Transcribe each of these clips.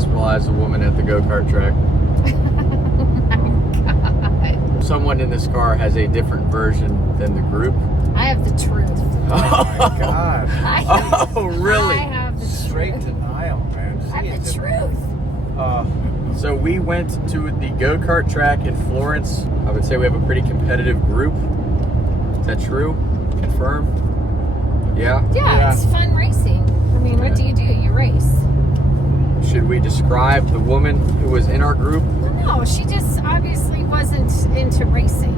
hospitalized a woman at the go-kart track. Oh my God. Someone in this car has a different version than the group. I have the truth. Oh my God. Oh, really? I have the Straight truth. denial, man. I have the truth. So we went to the go-kart track in Florence. I would say we have a pretty competitive group. Is that true? Confirmed? Yeah? Yeah, it's fun racing. I mean, what do? You race. Should we describe the woman who was in our group? Well, no, she just obviously wasn't into racing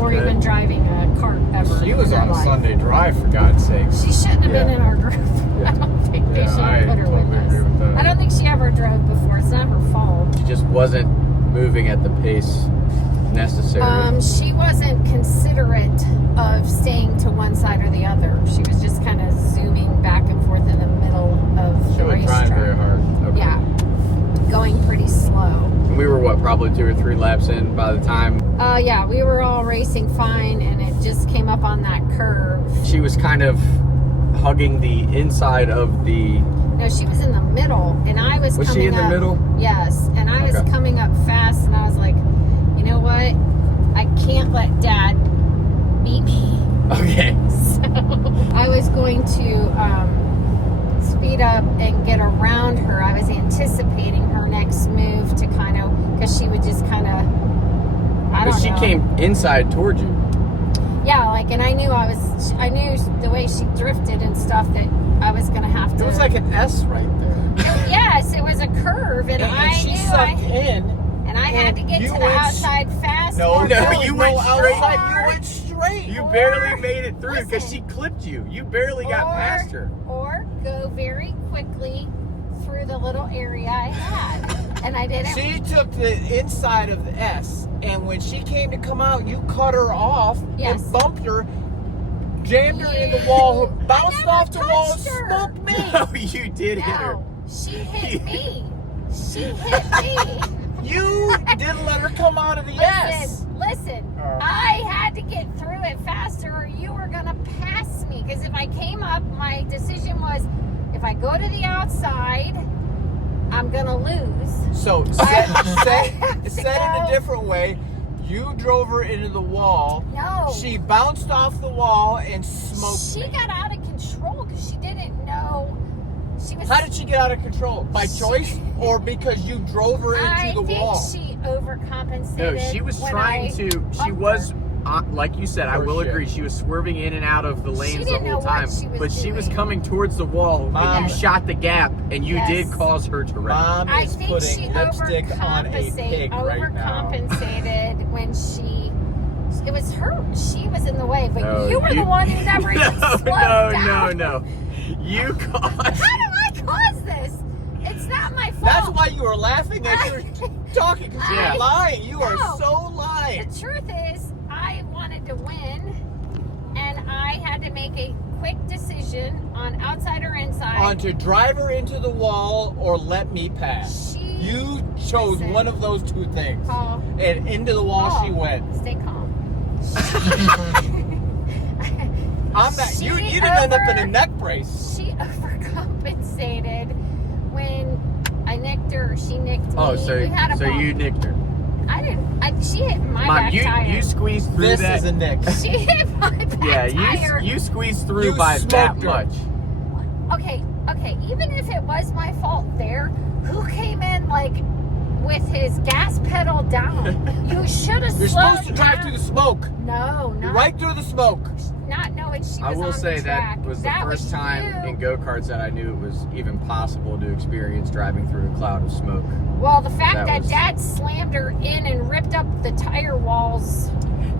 or Okay. even driving a cart ever. She was in her on a life. Sunday drive, for God's sake. She shouldn't have been Yeah. in our group. I don't think they should I have put her totally with agree us. with that. I don't think she ever drove before. It's not her fault. She just wasn't moving at the pace necessary. She wasn't considerate of staying to one side or the other. She was just kind of zooming back and forth in the middle of She the was trying very racetrack. hard. Okay. Yeah, going pretty slow. And we were, what, probably 2 or 3 laps in by the time Yeah, we were all racing fine, and it just came up on that curve. she was kind of hugging the inside of the... No, she was in the middle, and I was Was coming she in the up. middle? Yes, and I was Okay. coming up fast, and I was like, you know what? I can't let Dad beat me. Okay. So I was going to speed up and get around her. I was anticipating her next move to kind of, because she would just kind of, I But don't she know. came inside towards you. Yeah, like, and I knew the way she drifted and stuff that I was going to have to. It was like an S right there. Yes, it was a curve, and I she knew sucked in. and I had to get you to the went outside fast. No, or no, go you went straight. outside. You went straight. You Or- barely made it through because she listen. clipped you. You barely got past her. Or go very quickly through the little area I had. And I didn't. She took the inside of the S, and when she came to come out, you cut her off Yes. and bumped her, jammed her in the wall, bounced never off the wall, and touched her. smoked me. No, you did hit her. No, she hit me. She hit me. You didn't let her come out of the S. Listen, I had to get through it faster or you were going to pass me. Because if I came up, my decision was, if I go to the outside, I'm going to lose. So, have said to in go. a different way, you drove her into the wall. No. She bounced off the wall and smoked She me. got out of control because she didn't know. She was. How did she get out of control? By choice or because you drove her into I the think wall? she overcompensated. No, she was when trying I to. She bumped was, her. like you said, I will Horseshit. agree. She was swerving in and out of the lanes the didn't know whole what time. she was But she was doing. coming towards the wall, Mom. and you shot the gap, and you Yes. did cause her to wreck. Mom I is think putting she lipstick on a pig right now. overcompensated when she. It was her. She was in the way, but No, you were the one who never even slowed down. No. You caused. How do I cause this? It's not my fault. That's why you were laughing as you were talking, because Yeah. you're lying. You are No. so lying. The truth is, I wanted to win, and I had to make a quick decision on outside or inside. On to drive her into the wall or let me pass. You chose Listen. one of those two things. Paul, And into the wall Paul, she went. Stay calm. I'm not, She you didn't end up in a over- neck brace. She overcompensated when I nicked her. She nicked me. Oh, so we had a bump. you nicked her. I didn't. she hit my Mom, back tire. you squeezed through This that. is a nick. She hit my back Yeah, tire. you squeezed through You by that smoked her. much. Okay. Even if it was my fault there, who came in like with his gas pedal down? You should have slowed You're supposed to drive down. through the smoke. No, not Right through the smoke. not knowing she was I will on say the that track. was the That first time you. in go-karts that I knew it was even possible to experience driving through a cloud of smoke. Well, the fact That that was- Dad slammed her in and ripped up the tire walls.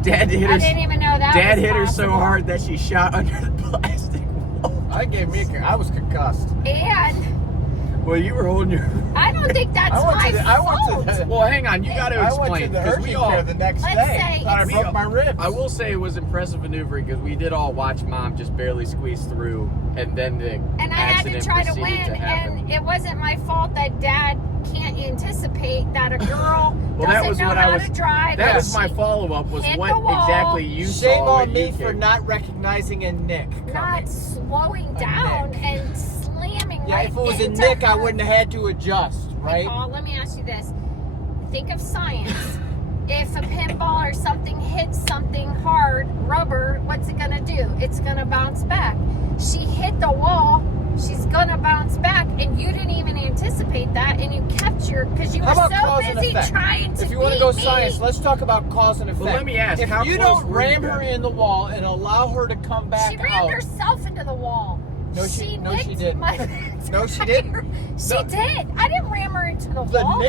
Dad hit I her. didn't even know that. Dad was hit her so possible. hard that she shot under the plastic wall. I was concussed. And Well, you were holding your. I don't think that's my I went fault. to the, Well, hang on. You got to I went to explain the because urgent we all. care the next Let's day. say Thought I it's- broke my ribs. I will say it was impressive maneuvering because we did all watch Mom just barely squeeze through, and then the And I had to accident try to proceeded win, happen. and it wasn't my fault that Dad can't anticipate that a girl Well, that doesn't was know what how I was. to drive. That and was my she follow-up. Was hit what the wall. exactly you Shame saw? on what me you for kicked. not recognizing a nick not coming. slowing A down nick. and slamming Yeah, right if it was a into Nick, I her. wouldn't have had to adjust, right? Oh, let me ask you this. Think of science. If a pinball or something hits something hard, rubber, what's it gonna do? It's gonna bounce back. She hit the wall, she's gonna bounce back, and you didn't even anticipate that, and you kept your, because you were How about so cause and busy effect? trying to If you want to go beat me. science, let's talk about cause and effect. Well, let me ask, if how you close don't were you ram her guys? in the wall and allow her to come back She rammed out. herself into the wall. No, she nicked didn't. my No, she didn't. She No. did. I didn't ram her into the wall.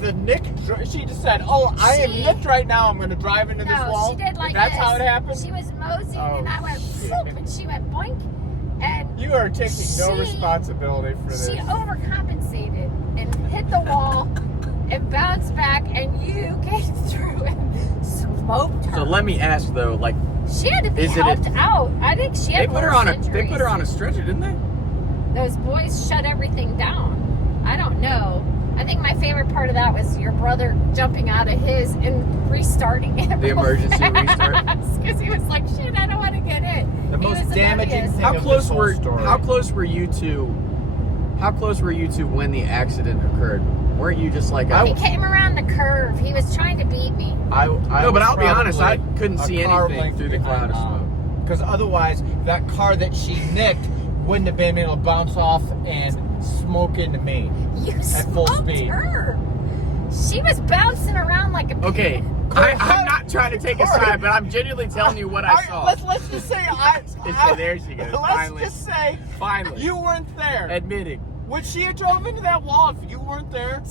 The Nick, she just said, "Oh, I am She- nicked right now. I'm going to drive into this No, wall." she did like That's this. how it happened. She was moseying, Oh, and I went, shit. "Phoop," and she went boink, and You are taking no She- responsibility for this. she overcompensated and hit the wall and bounced back, and you came through and smoked her. So let me ask though, like She had to be Is it a- helped out. I think she had they put her on a injuries. stretcher, didn't they? Those boys shut everything down. I don't know. I think my favorite part of that was your brother jumping out of his and restarting it. The emergency restart. Because he was like, "Shit, I don't want to get in." The He most was damaging hilarious. thing How of close this whole were story. how close were you two? How close were you two when the accident occurred? Weren't you just like He came around the curve. He was trying to beat me. No, but I'll be honest, I couldn't see anything through the cloud of smoke. Because otherwise, that car that she nicked wouldn't have been able to bounce off and smoke into me. You At full smoked speed. her. She was bouncing around like a Okay, I'm not trying to take a Corey. side, but I'm genuinely telling you what I saw. Let's just say There she goes. Let's Finally, just say finally, you weren't there. admitting. Would she have drove into that wall if you weren't there?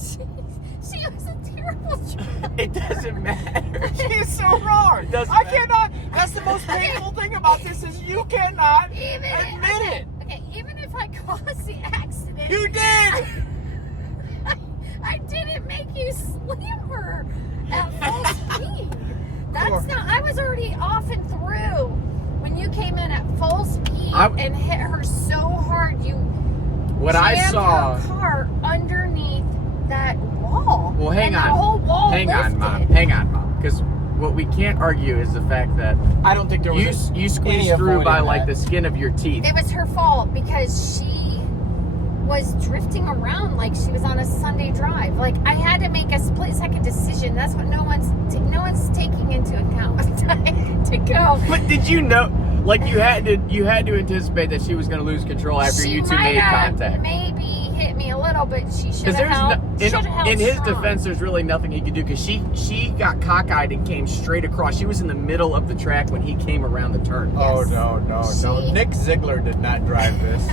She was a terrible driver. It doesn't matter. She is so wrong. It doesn't I matter. cannot. That's the most painful thing about this is you cannot Even admit it. Okay, even if I caused the accident, You did. I didn't make you slam her at full speed. That's Sure. not. I was already off and through when you came in at full speed I- and hit her so hard. You What I jammed saw. her car underneath that wall. Well, hang and on. The whole wall Hang on, lifted. Mom. Hang on, Mom. Because what we can't argue is the fact that I don't think there was you any squeezed through avoiding by like that. the skin of your teeth. It was her fault because she was drifting around like she was on a Sunday drive. Like I had to make a split-second decision. That's what no one's taking into account. To go. But did you know? Like you had to anticipate that she was going to lose control after She you two might made have contact. Maybe hit me a little, but she should Because have there's held. in his strong. defense, there's really nothing he could do. Because she got cockeyed and came straight across. She was in the middle of the track when he came around the turn. Oh Yes. no! She- Nick Ziegler did not drive this.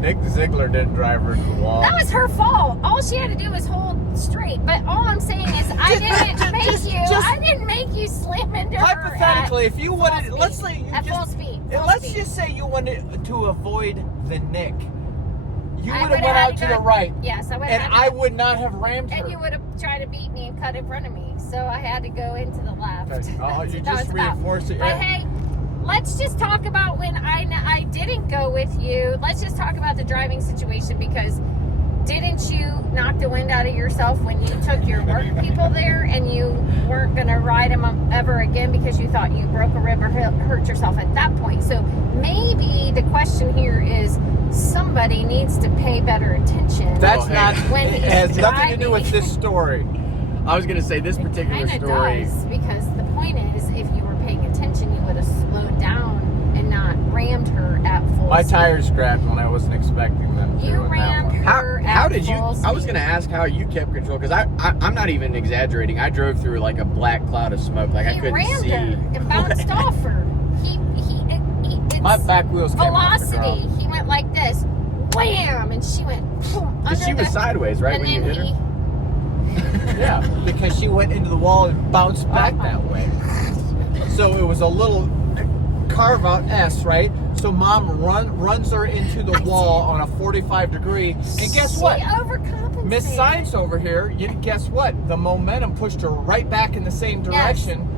Nick Ziegler didn't drive her to the wall. That was her fault. All she had to do was hold straight. But all I'm saying is, I didn't I didn't make you slam into her. Hypothetically, if you wanted, full let's speed. say you At just, full speed. Full let's speed. just say you wanted to avoid the Nick. You I would have would've went had out to to go- the right, Yes, I would and have. I would not have rammed her. And you would have tried to beat me and cut in front of me. So I had to go into the left. Okay. Oh, That's you what that just was about. reinforced it. But Yeah. hey, let's just talk about when I didn't go with you. Let's just talk about the driving situation because didn't you knock the wind out of yourself when you took your work people there and you weren't going to ride them ever again because you thought you broke a rib or hurt yourself at that point? So maybe the question here is somebody needs to pay better attention. That's Oh, hey. not. When It he's has nothing to do with driving. this story. I was going to say this particular Kind of story. does, because the point is, if you were paying attention, you would have slowed down and not rammed her at full My speed. tires scrapped when I wasn't expecting them to. You on that rammed one. her. How at did you? full I was speed. going to ask how you kept control because I'm not even exaggerating. I drove through like a black cloud of smoke. Like I He couldn't rammed see. her and bounced off her. It's My back wheels came off the velocity. ground. He went like this, wham, and she went. Boom, Because she under was the- sideways, right, and when you then hit her? Yeah, because she went into the wall and bounced back Uh-huh. that way. So it was a little carve out S, right? So mom runs her into the wall on a 45 degree, and guess what? She overcompensated. Miss Science over here, guess what? The momentum pushed her right back in the same direction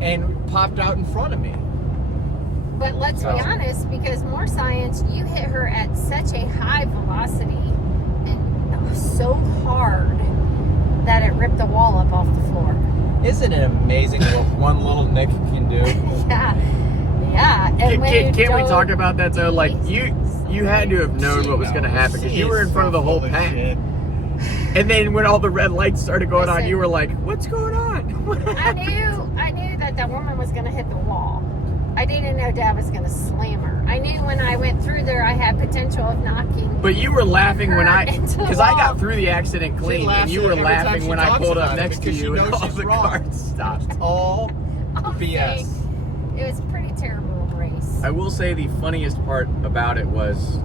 and popped out in front of me. But let's So- be honest, because more science, you hit her at such a high velocity and so hard that it ripped the wall up off the floor. Isn't it amazing what one little Nick can do? Yeah. And when you Can't we dove talk about that though? Like east- you You had to have known what was going to happen because you were in front of the whole pack. And then when all the red lights started going on, you were like, "What's going on?" I knew that woman was going to hit the wall. I didn't know Dad was going to slam her. I knew when I went through there, I had potential of knocking. But you were laughing when because I got through the accident clean, and you were laughing when I pulled up next to you and all the cars stopped. All BS. It was a pretty terrible race. I will say the funniest part about it was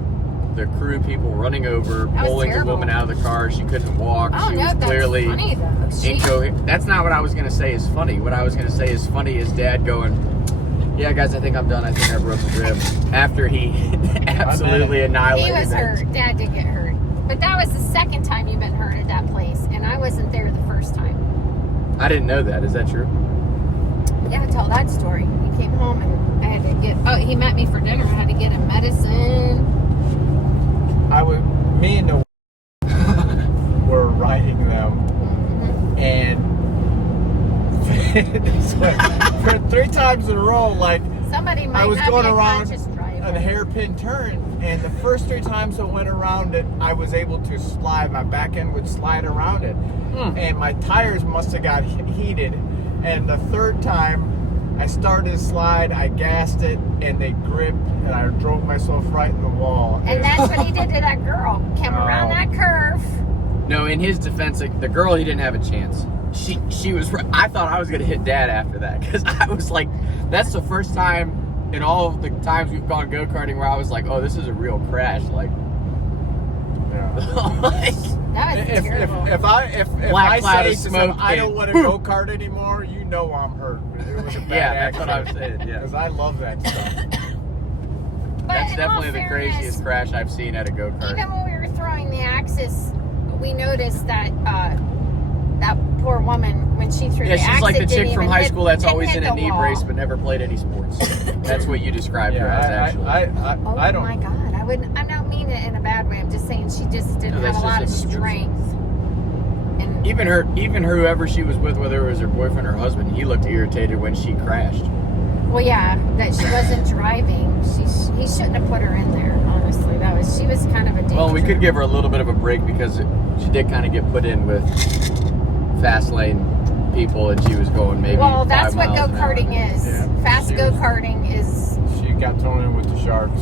the crew people running over, pulling the woman out of the car. She couldn't walk. Oh, She no, was that's clearly funny, though. incoherent. That's not what I was going to say is funny. What I was going to say is funny is Dad going, "Yeah, guys, I think I'm done. I think I broke a rib." After he absolutely annihilated He was that. hurt. Dad did get hurt. But that was the second time you've been hurt at that place, and I wasn't there the first time. I didn't know that. Is that true? Yeah, tell that story. He came home and I had to get, he met me for dinner. I had to get him medicine. Me and the were riding them, and for 3 times in a row, like Somebody might I was not going be a around conscious driver. a hairpin turn, and the first 3 times I went around it, I was able to slide. My back end would slide around it, and my tires must have got heated. And the 3rd time, I started to slide, I gassed it, and they gripped, and I drove myself right in the wall. And that's what he did to that girl. Came around that curve. No, in his defense, the girl, he didn't have a chance. She was. I thought I was gonna hit Dad after that because I was like, that's the first time in all of the times we've gone go-karting where I was like, oh, this is a real crash. Like, like That was terrible. if Black I cloud say of to smoke someone, I don't and want to go kart anymore, you know I'm hurt. It was a bad yeah, that's what I accident. was saying. Yeah, Because I love that stuff. But that's in definitely all the fairness, craziest crash I've seen at a go-kart. Even when we were throwing the axis, we noticed that that poor woman, when she threw Yeah, the axis, she's like the chick didn't from even high hit- school that's didn't always hit in a the knee wall. brace but never played any sports. That's what you described her as, actually. Oh I don't. my God! I'm not meaning it in a bad way. I'm just saying she just didn't No, have a that's lot of just a description. strength. And Even whoever she was with, whether it was her boyfriend or husband, he looked irritated when she crashed. well, yeah, that she wasn't driving. He shouldn't have put her in there. Honestly, she was kind of a danger. Well, we could give her a little bit of a break because she did kind of get put in with fast lane people, and she was going maybe. Well, that's 5 what miles an hour. go-karting is. Yeah. Fast She was- go-karting is. She got thrown in with the sharks.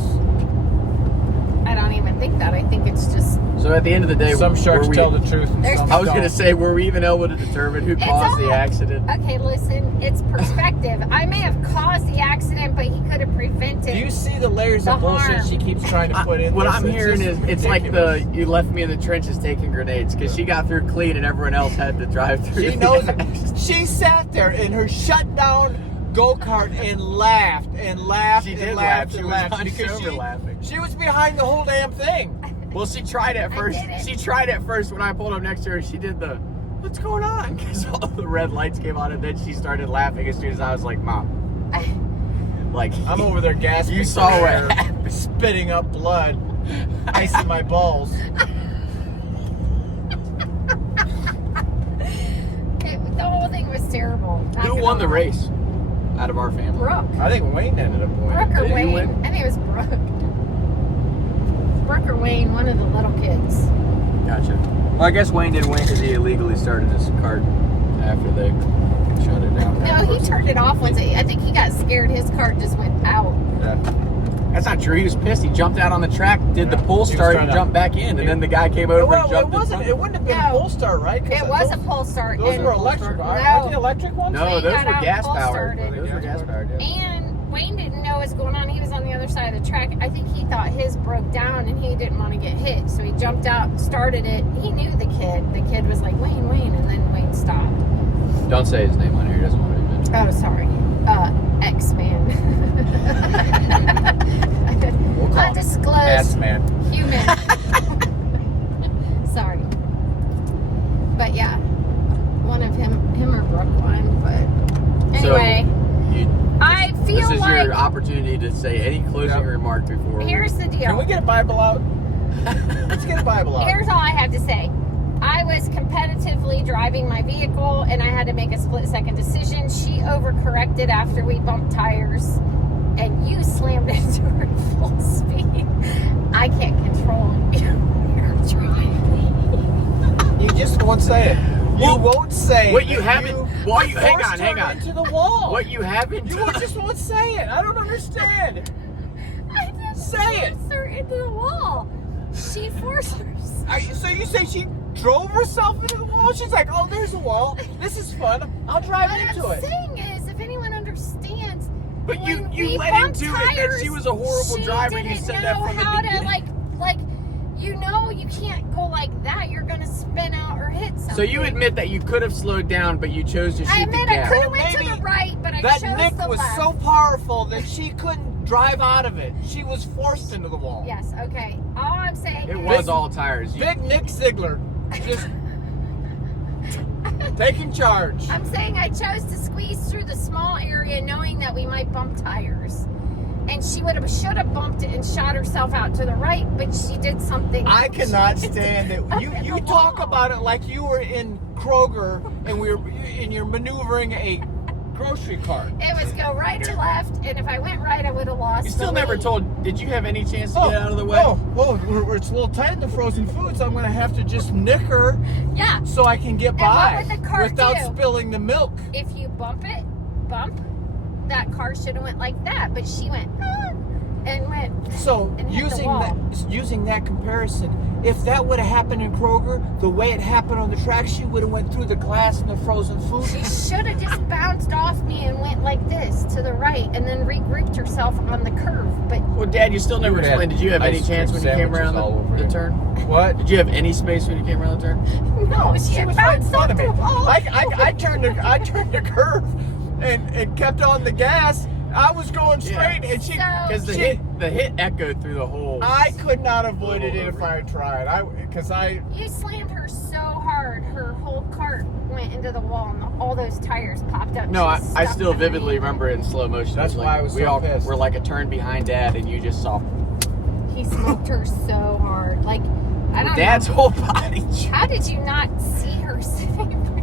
I don't even think that. I think it's just. So at the end of the day, Some sharks were we- tell the truth, and There's- some I was don't. going to say, were we even able to determine who caused the all- accident? Okay, listen. It's perspective. I may have caused the accident, but he could have prevented. Do you see the layers of the bullshit harm. she keeps trying to put in? What this? I'm It's hearing just is it's like ridiculous. you left me in the trenches taking grenades because she got through clean and everyone else had to drive through. She the knows it. accident. She sat there in her shutdown go-kart and laughed and laughed She and did laughed laugh. She and was laughed on because sober laughing. she was behind the whole damn thing. Well, she tried at first. get it. She tried at first when I pulled up next to her. She did the, "What's going on?" Because all the red lights came on, and then she started laughing as soon as I was like, "Mom." Like I'm over there gasping. You saw for what air, happened. spitting up blood, icing my balls. The whole thing was terrible. Not Who gonna won the lie. race out of our family? Brooke. I think Wayne ended up winning. Brooke or Did he Wayne. win? I think it was Brooke. Brooke or Wayne, one of the little kids. Gotcha. Well, I guess Wayne didn't win because he illegally started his cart after they shut it down. No, he turned it off once. I think he got scared. His cart just went out. Yeah. That's not true. He was pissed. He jumped out on the track, did the Yeah. pull He was start, trying and to- jumped back in, and then the guy came over and jumped. It wouldn't have been No. a full start, right? 'Cause It was those, a pull start. Those and were electric. No. Aren't the electric ones? No, Wayne those got were out gas full powered. started. Those were gas powered. Yeah. And Wayne didn't know what was going on. He was on the other side of the track. I think he thought his broke down and he didn't want to get hit. So he jumped out, started it. He knew the kid. The kid was like, Wayne, Wayne. And then Wayne stopped. Don't say his name on here. He doesn't want to be mentioned. Oh, sorry. X-Man. We'll call him Undisclosed Ass man. human. Sorry. But yeah. One of him or Brooke won. But anyway. I feel This is like your opportunity to say any closing remark before. here's the deal. Can we get a Bible out? Let's get a Bible out. Here's all I have to say. I was competitively driving my vehicle and I had to make a split-second decision. She overcorrected after we bumped tires and you slammed into her full speed. I can't control it. You're trying. You just won't say it. You won't say What you that haven't. Well, you hang forced on. her into the wall. What you haven't You done. just won't say it. I don't understand. I didn't Say it. force her into the wall. She forced herself. So you say she drove herself into the wall? She's like, oh, there's a wall. This is fun. I'll drive What into I'm it. saying is, if anyone understands, But you when we let bumped into it that tires, she was a horrible she driver. You didn't said that know from the how beginning. to you can't go like that. You're gonna spin out or hit something. So you admit that you could have slowed down, but you chose to shoot I the admit I gas. could Well, have went to maybe the right, but I That chose Nick the was left. so powerful that she couldn't drive out of it. She was forced into the wall. Yes. Okay. All I'm saying It is, was all tires. You, Big Nick Ziegler just taking charge. I'm saying I chose to squeeze through the small area, knowing that we might bump tires. And she should have bumped it and shot herself out to the right, but she did something. I cannot stand it. Up You in you the talk wall. about it like you were in Kroger and you're maneuvering a grocery cart. It was go right or left, and if I went right, I would have lost. you still the never lead. told. Did you have any chance to get out of the way? It's a little tight in the frozen food, so I'm going to have to just nick her Yeah. so I can get what by would the cart without do? spilling the milk. If you bump, that car should have went like that, but she went and went. So And hit the using that comparison, if that would have happened in Kroger, the way it happened on the track, she would have went through the glass in the frozen food. She should have just bounced off me and went like this to the right, and then regrouped herself on the curve. But Well, Dad, you still never would have explained. Did you have any ice chance cream when you came sandwiches around all over the you. turn? What? Did you have any space when you came around the turn? no, she had was right in bounced front off of me. the wall. I turned the curve and kept on the gas. I was going straight, and she. So- Because the She- hit echoed through the whole. I could not avoid it if I tried. You slammed her so hard, her whole cart went into the wall, and all those tires popped up. No, She I was still stuck vividly underneath. remember it in slow motion. That's It was why like, I was we so all pissed. were like a turn behind Dad, and you just saw He smoked her so hard. Like, I don't Dad's know. whole body. How did you not see her sitting there?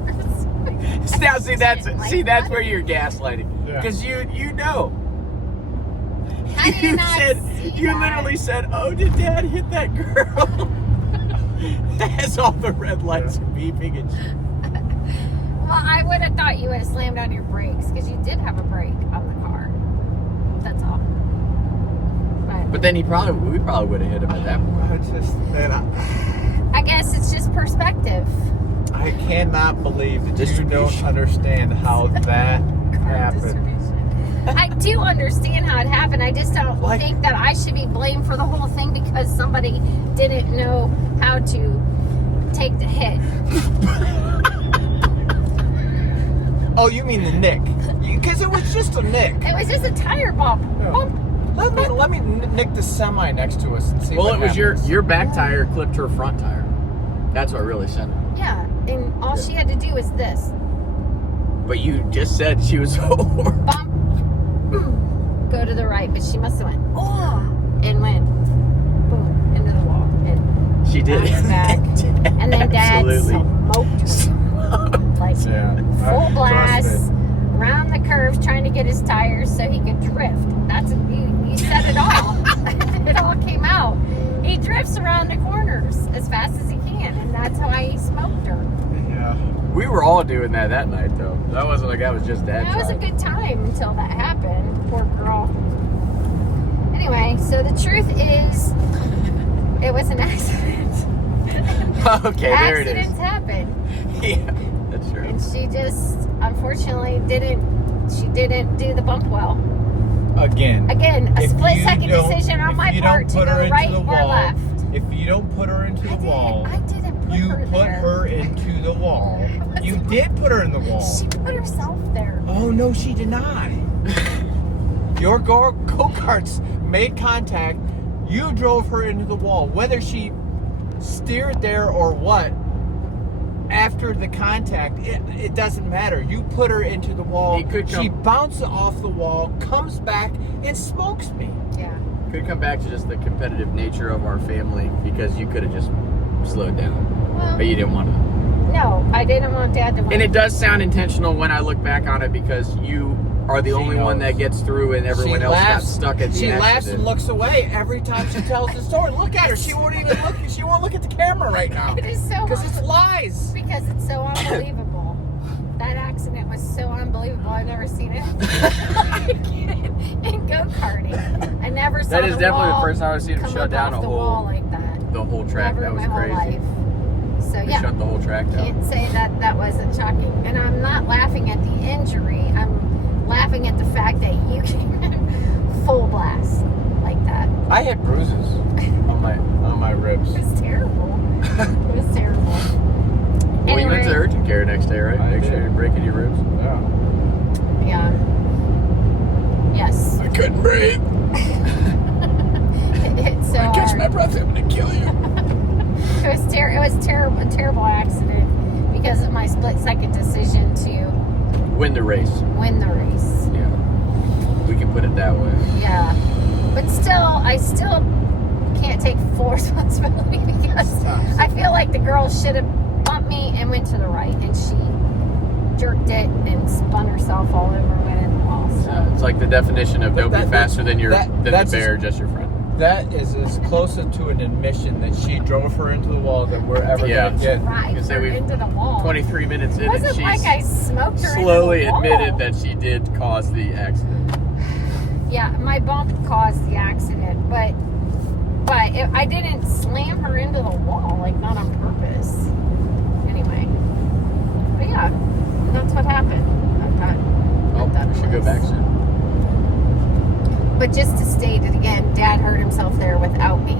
Now, see that's Like, where you're gaslighting. Yeah. Because you know. How do you not said see you that? literally said, "Oh, did Dad hit that girl?" As all the red lights are beeping and shit. Well, I would have thought you would have slammed on your brakes because you did have a brake on the car. That's all. But then we probably would have hit him at that point. I guess it's just perspective. I cannot believe that you Distribution. don't understand how that happened. Distribution. I do understand how it happened. I just don't Like- think that I should be blamed for the whole thing because somebody didn't know how to take the hit. Oh, you mean the nick? Because it was just a nick. It was just a tire bump. Yeah. Bump. Let me nick the semi next to us and see. Well, what it was happens. your back tire clipped her front tire. That's what really sent it. Yeah, and all she had to do was this. But you just said she was horrible. Bump. Go to the right, but she must have went, oh, and went, boom, into the wall. And She did. bounced back. And then Dad Absolutely. smoked her. Like, Yeah. full Trust blast, me. around the curves, trying to get his tires so he could drift. That's you said it all. It all came out. He drifts around the corners as fast as he can, and that's why he smoked her. Yeah. We were all doing that night, though. That wasn't like that was just Dad. That was a trying. good time until that happened. Poor girl. Anyway, so the truth is, it was an accident. Okay, there it is. Accidents happen. Yeah, that's true. And she just, unfortunately, didn't do the bump well. Again. Again, a If split you second don't- decision on if my you part don't to put her go into right the or wall, left. If you don't put her into the wall, I didn't put you her put there. her into the wall. You did put her in the wall. She put herself there. Oh no, she did not. Your go-karts made contact. You drove her into the wall. Whether she steered there or what, after the contact, it doesn't matter. You put her into the wall. It could She come- bounces off the wall, comes back, and smokes me. Yeah. Could come back to just the competitive nature of our family because you could have just slowed down, Well, but you didn't want to. no, I didn't want Dad to win. And it does sound intentional when I look back on it because you are the She only one knows. that gets through, and everyone She else laughs- got stuck at the She accident. laughs and looks away every time she tells the story. Look at her. She won't even look. She won't look at the camera right now. It is so Because it's lies. because it's so unbelievable. That accident was so unbelievable. I've never seen it in go-karting. I never saw That is the definitely the wall first time I've seen him come shut up down off a the wall whole like that. the whole track. Never That in was my whole crazy. life. So They yeah, shut the whole track down. can't say that wasn't shocking. And I'm not laughing at the injury. I'm laughing at the fact that you came in full blast like that. I had bruises on my ribs. It was terrible. It was terrible. Well, you went to the urgent care next day, right? I Make sure did. you didn't break any ribs. Yeah. Yeah. Yes. I couldn't breathe. It's so I catch hard. my breath. I'm gonna kill you. It was terrible, a terrible accident because of my split-second decision to Win the race. win the race. Yeah. We can put it that way. Yeah, but I still can't take full responsibility because I feel like the girl should have bumped me and went to the right, and she jerked it and spun herself all over and went in the wall. So. It's like the definition of don't be that- faster than the that's bear, just your friend. That is as close to an admission that she drove her into the wall that we're ever Yeah. gonna get. Drive You say her we've into the wall. 23 minutes in, It and wasn't like I she's smoked her slowly into the wall. admitted that she did cause the accident. Yeah, my bump caused the accident, but I didn't slam her into the wall, like not on purpose. Anyway, but yeah, that's what happened. Oh, we should go back soon. But just to state it again, Dad hurt himself there without me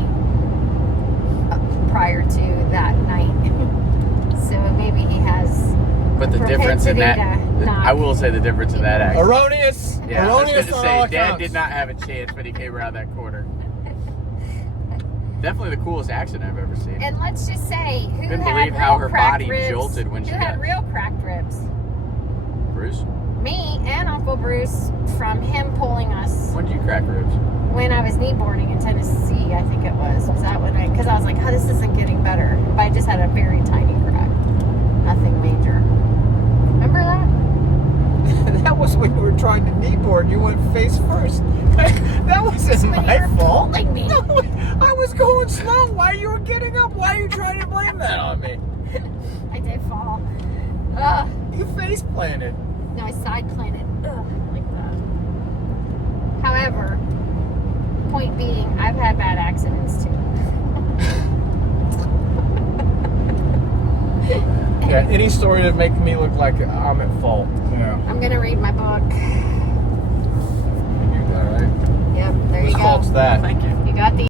prior to that night. So maybe he has. But the difference in that, propensity to knock. I will say the difference in that accident. Erroneous. Yeah, I was Erroneous going on to all say, Dad accounts. did not have a chance when he came around that corner. Definitely the coolest accident I've ever seen. And let's just say, who Couldn't had believe real how her cracked body ribs? jolted when she Who had got- real cracked ribs? Bruce, Me and Uncle Bruce, from him pulling us when did you crack ribs? when I was kneeboarding in Tennessee, I think it was. Was that when because I was like, oh, this isn't getting better. But I just had a very tiny crack. Nothing major. Remember that? That was when you were trying to kneeboard. You went face first. That wasn't When my you were fault. pulling me. No, I was going slow. Why you were getting up? Why are you trying to blame that on me? I did fall. You face planted. No, I side planted. Like that. However, point being, I've had bad accidents too. Yeah, any story that makes me look like I'm at fault. Yeah. I'm gonna read my book. You all right? Yep, there Whose you go. fault's that? Thank you. You got the